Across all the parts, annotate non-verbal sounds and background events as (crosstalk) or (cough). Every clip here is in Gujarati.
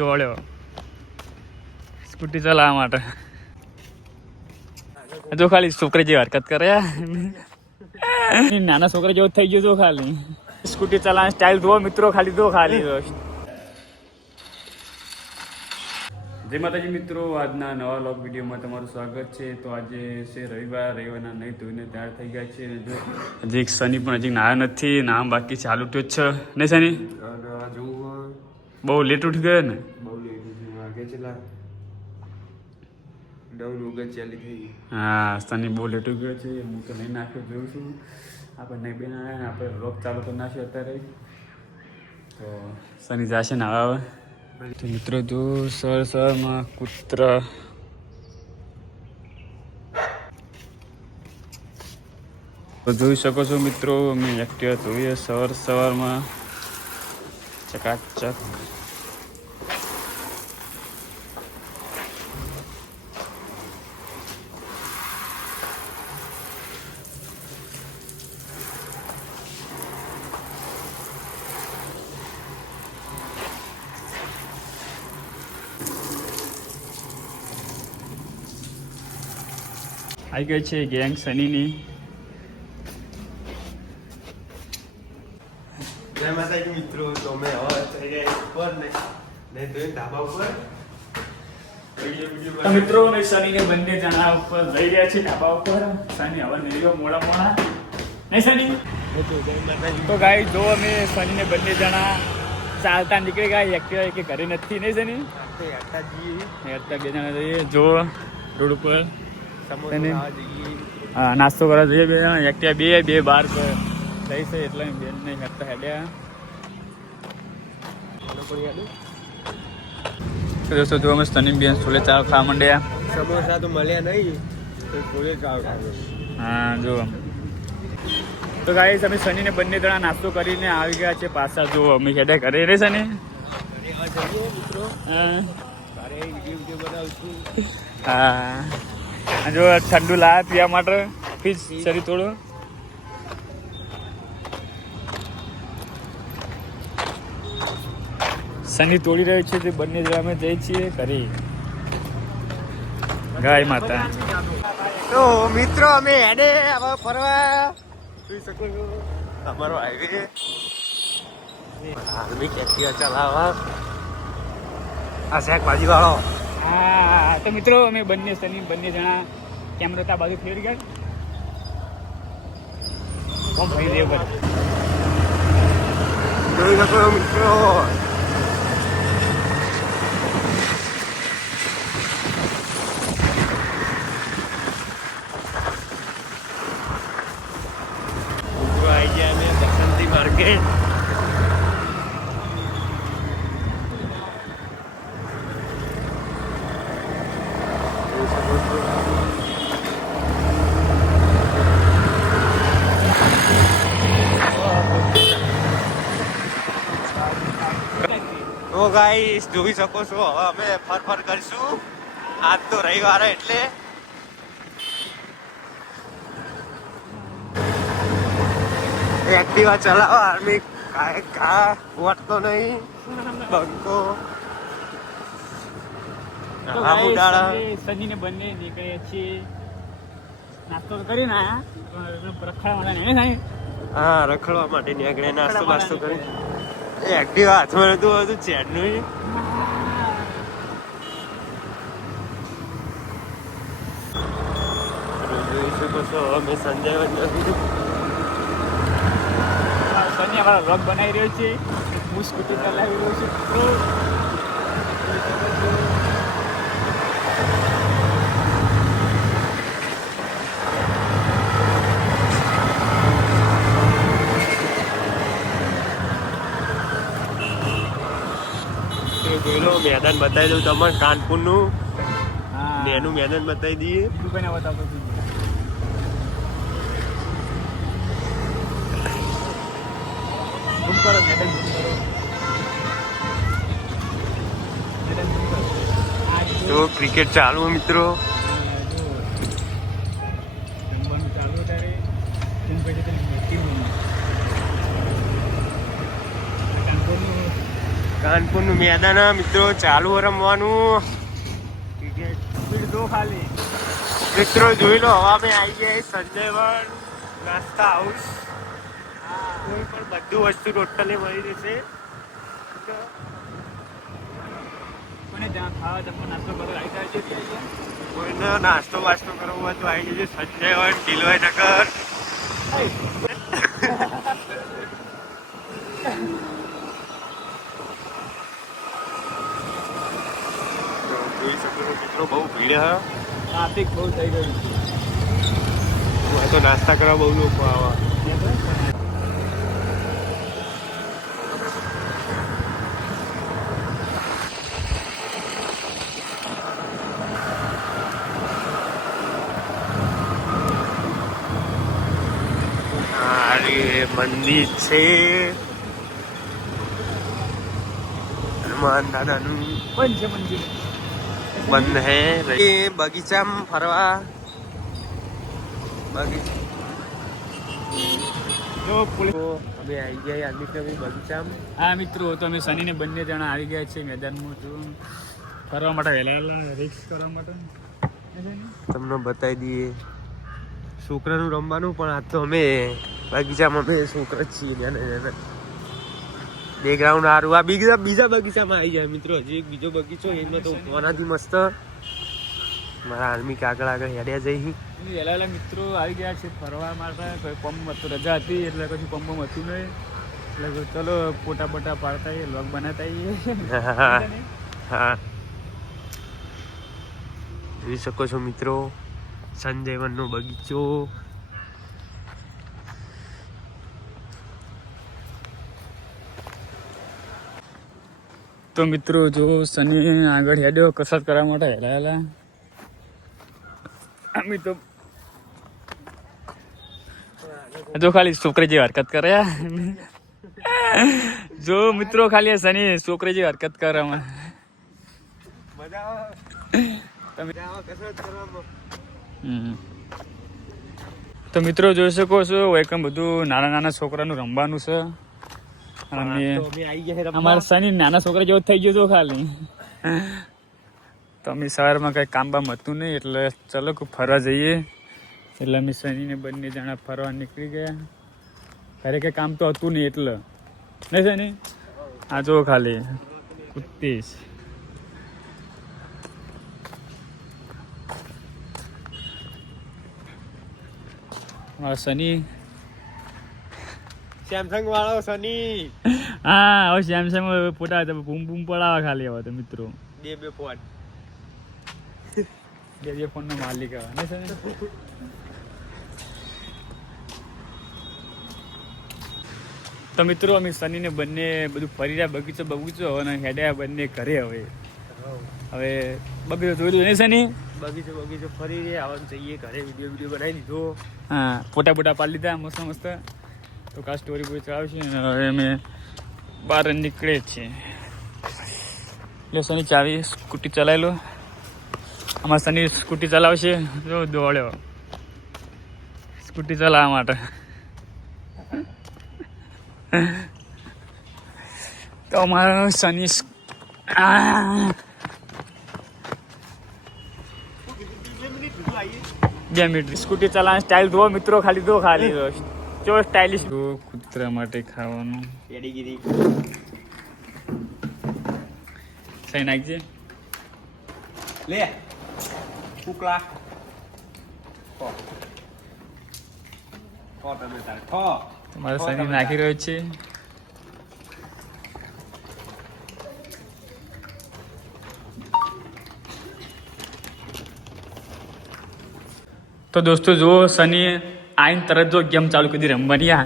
દોડ્યો. સ્કૂટી ચલાવવા માટે. જો ખાલી છોકરી જેવી હરકત કરે. નાના છોકરા જેવો થઈ ગયો જો ખાલી. સ્કૂટી ચલાવવાની સ્ટાઇલ જુઓ મિત્રો ખાલી જો ખાલી. જય માતાજી મિત્રો આજના નવા લોગ વિડીયોમાં તમારું સ્વાગત છે. તો આજે છે રવિવાર રવિવારના નહીં ધોઈને તૈયાર થઈ ગયા છે. હજી એક શનિ પણ હજી નાયા નથી નામ બાકી ચાલુ તો જ છે. નહીં શનિ? બહુ લેટ ઉઠી ગયો ને? હા શનિ બહુ લેટ ઉઠી ગયો છે. હું તો નહીં નાખ્યો જોઉં છું. આપણે નહીં બેન આપણે રોગ ચાલુ તો નાખ્યો અત્યારે. તો સની જશે ને હવે તો મિત્રો જો સર સરમાં કૂતરા. તો જોઈ શકો છો મિત્રો અમે એક્ટિવા જોઈએ સવાર સવારમાં ચકાચક આવી ગઈ છે ગેંગ સનીની જય માતાજી મિત્રો તો અમે હવે થઈ ગયા ઉપર ને નહીં તો એ ધાબા ઉપર તો મિત્રો અને શનિને બંને જણા ઉપર જઈ રહ્યા છે ધાબા ઉપર શનિ હવે નહીં રહ્યો મોડા મોડા નહીં શનિ તો ગાઈ જો અમે શનિને બંને જણા ચાલતા નીકળી ગયા એક્ટિવા કે ઘરે નથી નહીં શનિ હેરતા બે જણા જઈએ જો રોડ ઉપર નાસ્તો કરવા જઈએ બે જણા એક્ટિવા બે બે બાર પર જઈ છે એટલે બેન નહીં હેરતા હેડ્યા. દોસ્તો જો અમે શનિ બેન છોલે ચાલ ખાવા માંડ્યા. સમોસા તો મળ્યા નહીં તો થોડે ચાવ હા જો. તો ગાઈસ અમે શનિને બંને જણા નાસ્તો કરીને આવી ગયા છે પાછા. જો અમે હેડે ઘરે રે શનિ વીડિયો બનાવશું. હા. જો ઠંડુ લાયા પીવા માટે. ફીસ શરીર થોડું. શનિ તોડી રહ્યો છે તે બંને અમે જઈએ છીએ કરી ગાય માતા. તો મિત્રો અમે હેડે હવે ફરવા. જોઈ શકો છો અમારો હાઈવે આદમી કેટિયા ચલાવા આ શેક ભાજી વાળો હા તો મિત્રો અમે બંને શનિ બંને જણા કેમેરો તા બાજુ ફેરી ગયા. ભાઈ દેવ જોઈ શકો મિત્રો. તો ગાઈસ જોઈ શકો છો. હવે અમે ફર ફર કરીશું. આજ તો રવિવાર એટલે. એક્ટિવા ચલાવો આર્મી. કાંઈ કા વટતો નહીં. બંકો. તો હા બુડાળા શનિ ને બંને નીકળે છીએ. નાસ્તો કરીને આયા. રખડા વાળા ને થાય હા રખડવા માટે નીકળે નાસ્તો નાસ્તો કરી. એક્ટિવા હાથમાં નતું હતું ચેડનું જોઈ શકો છો અમે સંજય શનિ અમારો વ્લોગ બનાવી રહ્યો છે. હું સ્કૂટી ચલાવી રહ્યો છું તો જોઈ લો મેદાન બતાવી દઉં તમને કાનપુરનું. એનું મેદાન બતાવી દઈએ. તો ક્રિકેટ ચાલુ મિત્રો રમવાનું ચાલુ ત્યારે ઝૂમ કરી તેને મેચિંગ કાનપુરનું કાનપુરનું મેદાન મિત્રો ચાલુ રમવાનું. ખાલી મિત્રો જોઈ લો હવા મેં આવી ગયા સંજયવન નાસ્તા હાઉસ કોઈ પણ બધું વસ્તુ ટોટલી મળી જશે નાસ્તો વાસ્તો કરવો હોય તો આવી જશે સંજયવન ઢીલવાઈ નગર તો જોઈ શકો છો મિત્રો બહુ ભીડ હા? ટ્રાફિક બહુ થઈ ગયું છે. તો નાસ્તા કરવા બહુ લોકો આવા. મંદિર છે. હનુમાન દાદાનું. પંચ છે મંદિર? બંધ હે બગીચામાં ફરવા. અમે આવી ગયા બગીચામાં. હા મિત્રો તો અમે શનિને બંને જણા આવી ગયા છે મેદાનમાં જો. ફરવા માટે વહેલા રિક્સ કરવા માટે. તમને બતાવી દઈએ. છોકરાનું રમવાનું પણ આ તો અમે બગીચામાં અમે છોકરા જ છીએ બેકગ્રાઉન્ડ સારું. આ બીજા બીજા બગીચામાં આવી જાય મિત્રો. હજી એક બીજો બગીચો એમાં તો કોનાથી મસ્ત. મારા આર્મી કાગળ આગળ હેડ્યા જઈ વહેલા મિત્રો આવી ગયા છે ફરવા મારતા કોઈ પંપ હતું રજા હતી એટલે કશું પંપ હતું નહીં. એટલે ચલો ફોટા બોટા પાડતા આવીએ લોગ આવીએ. (laughs) હા. જોઈ શકો છો મિત્રો સંજયવનનો બગીચો. તો મિત્રો, જો શનિ આગળ હેડ્યો, કસરત કરવા માટે હેલાયેલા અમે તો જો ખાલી છોકરી જેવી હરકત કરે. જો મિત્રો, ખાલી શનિ છોકરી જેવી હરકત કરે અમે. તો મિત્રો, જોઈ શકો છો વેલકમ બધું નાના નાના છોકરાનું રમવાનું છે. અમારા શનિ નાના છોકરા જેવો થઈ ગયો હતો ખાલી. તો અમે સવારમાં કંઈ કામ બામ હતું નહીં એટલે ચલો ફરવા જઈએ. એટલે અમે શનિને બંને જણા ફરવા નીકળી ગયા. ઘરે કંઈ કામ તો હતું નહીં એટલે. નહીં શનિ? આ જો ખાલી કુત્તીશ મારા શનિ. સેમસંગ વાળો સની હા હવે સેમસંગ ફોટા બૂમ બૂમ પડાવે ખાલી હવે તો મિત્રો. બે બે ફોન. બે બે ફોનનો માલિક હવે. શનિ? તો મિત્રો અમે શનિને બંને બધું ફરી રહ્યા બગીચો બગીચો અને હેડ્યા બંને ઘરે હવે. હવે બગીચો જોઈ લીધો નહીં શનિ બગીચો બગીચો ફરી રે આવવાનું જઈએ ઘરે વીડિયો વીડિયો બનાવી દીધો. હા ફોટા ફોટા પાડી લીધા મસ્ત મસ્ત. તો કા સ્ટોરી બોરી આવશે અને હવે અમે બહાર નીકળે છીએ. એટલે શનિ ચાવી, સ્કૂટી ચલાવેલો આમાં શનિ સ્કૂટી ચલાવશે. જો દોડ્યો. સ્કૂટી ચલાવવા માટે. તો અમારો શનિ બે મિનિટ સ્કૂટી ચલાવવાની સ્ટાઇલ જુઓ મિત્રો, ખાલી ધો ખાલી જો સ્ટાઇલિશ કૂતરા માટે ખાવાનું. પેડીગીરી. સહી નાખજે. લે કુકલા તમારો સની નાખી રહ્યો છે. તો દોસ્તો જુઓ સની આઈન તરત જો ગેમ ચાલુ કરી દીધી રમવાની આ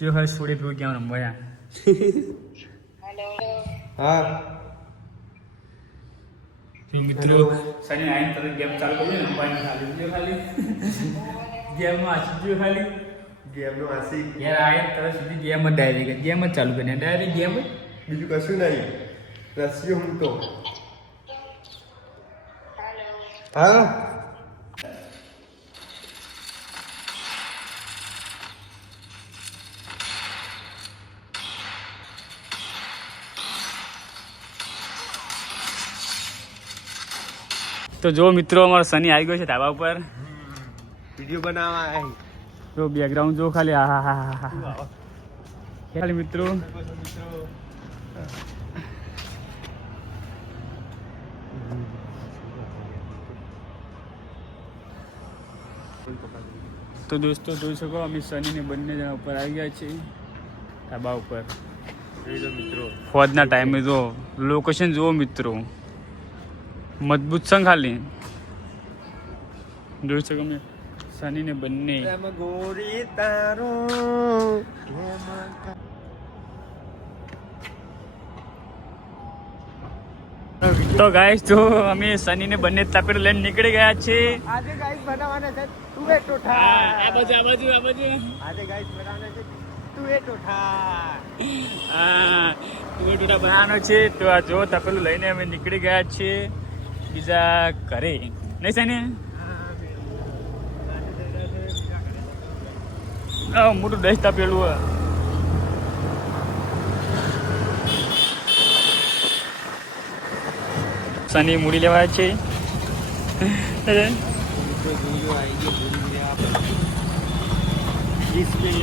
જો હવે છોડી પેલું ગેમ રમવા આ. હા જો મિત્રો સની આઈન તરત ગેમ ચાલુ કરી દીધી રમવાની ખાલી જો ખાલી ગેમમાં આછી જો ખાલી ગેમનો આશિક યાર આઈન તરત સુધી ગેમ જ ડાયરેક્ટ ગેમ જ ચાલુ કરી ડાયરેક્ટ ગેમ જ બીજું કશું નહીં રસ્યો હું તો હા તો જો મિત્રો અમારો સની આવી ગયો છે ધાબા ઉપર. વીડિયો બનાવવા જો બેકગ્રાઉન્ડ જો ખાલી હા હા હા હા ખાલી મિત્રો. તો દોસ્તો જોઈ શકો અમે સનીને બંને જણા ઉપર આવી ગયા છીએ ધાબા ઉપર. ફોજના ટાઈમે જો લોકેશન જુઓ મિત્રો. મજબૂત છે ખાલી જોઈ શકો મેં સનીને બંને. પ્રેમ ગોરી તારો તો ગાઈસ જો અમે સનીને બંને તાપેડ લઈને નીકળી ગયા છે આજે ગાઈસ બનાવવાના છે તું એ ટોઠા આ બાજુ આ બાજુ આ બાજુ. આજે ગાઈસ બનાવવાના છે તું એ ટોઠા. હા ટુમેટુટા બનાવવાનો છે. તો આ જો તપેલું લઈને અમે નીકળી ગયા છીએ. બીજા ઘરે. નહીં છે ને? મોટું દસ પેલું હે. સની મૂડી લેવા છે.